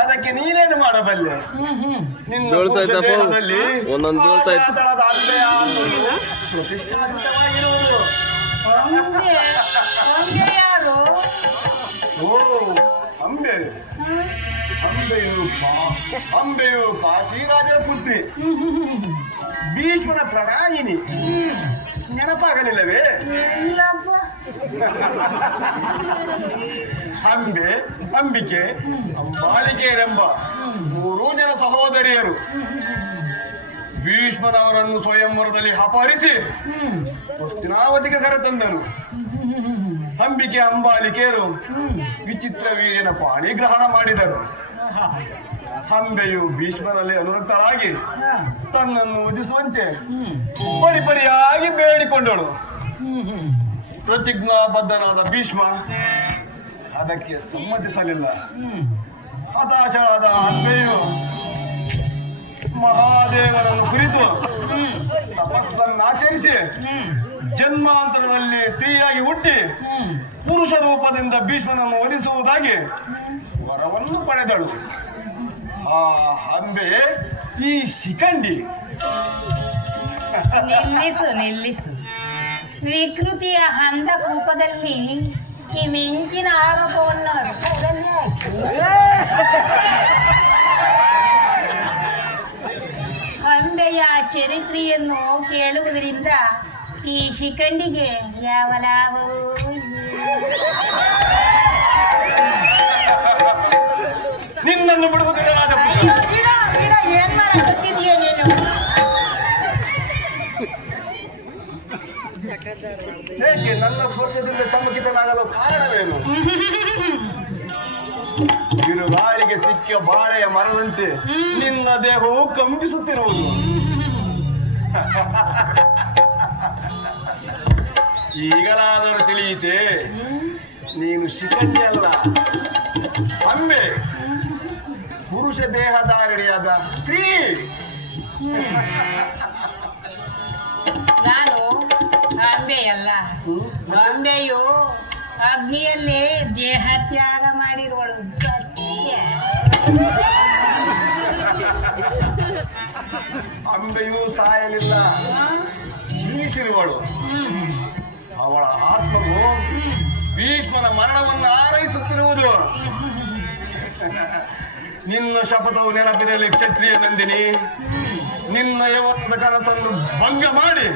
ಅದಕ್ಕೆ ನೀನೇನು ಮಾಡಬಲ್ಲೆ. ದೇಹದಲ್ಲಿ ಒಂದೊಂದು ಪ್ರತಿಷ್ಠಾಪಿತವಾಗಿರುವುದು. ಅಂಬೆ ಅಂಬೆ ಯಾರು? ಓ ಅಂಬೆ ಅಂಬೆಯು ಅಂಬೆಯು ಕಾಶಿರಾಜರ ಪುತ್ರಿ. ಭೀಷ್ಮನ ಪ್ರಣಾಯಿನಿ. ನೆನಪಾಗಲಿಲ್ಲವೇ? ಅಂಬೆ ಅಂಬಿಕೆ ಅಂಬಾಳಿಕೆಯರೆಂಬ ಮೂರೂ ಜನ ಸಹೋದರಿಯರು. ಭೀಷ್ಮನವರನ್ನು ಸ್ವಯಂವರದಲ್ಲಿ ಅಪಹರಿಸಿ ಹೊಸ್ತಿನಾವತಿಗೆ ಕರೆತಂದನು ಅಂಬಿಕೆ, ಅಂಬಾಲಿಕೆಯರು ವಿಚಿತ್ರ ವೀರ್ಯನ ಪಾಣಿಗ್ರಹಣ ಮಾಡಿದರು. ಅಂಬೆಯು ಭೀಷ್ಮನಲ್ಲಿ ಅನುರಕ್ತಳಾಗಿ ತನ್ನನ್ನು ಉದಿಸುವಂತೆ ಪರಿಪರಿಯಾಗಿ ಬೇಡಿಕೊಂಡಳು. ಪ್ರತಿಜ್ಞಾಬದ್ಧನಾದ ಭೀಷ್ಮ, ಅದಕ್ಕೆ ಸಮ್ಮತಿಸಲಿಲ್ಲ ಹತಾಶರಾದ ಅಂಬೆಯು ಮಹಾದೇವನನ್ನು ಕುರಿತು ತಪಸ್ಸನ್ನಾಚರಿಸಿ ಜನ್ಮಾಂತರದಲ್ಲಿ ಸ್ತ್ರೀಯಾಗಿ ಹುಟ್ಟಿ ಪುರುಷ ರೂಪದಿಂದ ಭೀಷ್ಮನನ್ನು ವರಿಸುವುದಾಗಿ ವರವನ್ನು ಪಡೆದಳು. ಆ ಅಂಬೆ ಈ ಶಿಖಂಡಿ. ನಿಲ್ಲಿಸು ನಿಲ್ಲಿಸು. ವಿಕೃತಿಯ ಅಂಧ ಕೂಪದಲ್ಲಿ ಈ ಮಿಂಚಿನ ಆರೋಪವನ್ನು ಅಂಬೆಯ ಚರಿತ್ರೆಯನ್ನು ಕೇಳುವುದರಿಂದ ಈ ಶಿಖಂಡಿಗೆ ಯಾವ ಲಾಭವೂ ಹೇಗೆ ನನ್ನ ಸ್ಪರ್ಶದಿಂದ ಚಮಕಿತನಾಗಲು ಕಾರಣವೇನು? ಬಿರುಗಾಳಿಗೆ ಸಿಕ್ಕ ಬಾಳೆಯ ಮರದಂತೆ ನಿನ್ನ ದೇಹವು ಕಂಪಿಸುತ್ತಿರುವುದು ಈಗಲಾದರೂ ತಿಳಿಯಿತೆ, ನೀನು ಶಿಖಂಡಿ ಅಲ್ಲ. ಅಂಬೆ, ಪುರುಷ ದೇಹಧಾರಿಣಿಯಾದ ಸ್ತ್ರೀ. ಅಗ್ನಿಯಲ್ಲಿ ದೇಹ ತ್ಯಾಗ ಮಾಡಿರುವಳು. ಅಂಬೆಯೂ ಸಾಯಲಿಲ್ಲ. ಮೀಸಿರುವಳು. ಅವಳ ಆತ್ಮವು ಭೀಷ್ಮನ ಮರಣವನ್ನು ಆರೈಸುತ್ತಿರುವುದು ನಿನ್ನ ಶಪಥವು ನೆನಪಿನಲ್ಲಿ ಕ್ಷತ್ರಿಯ ನಂದಿನಿ. ನಿನ್ನ ಯಾವತ್ತ ಕನಸನ್ನು ಭಂಗ ಮಾಡಿ.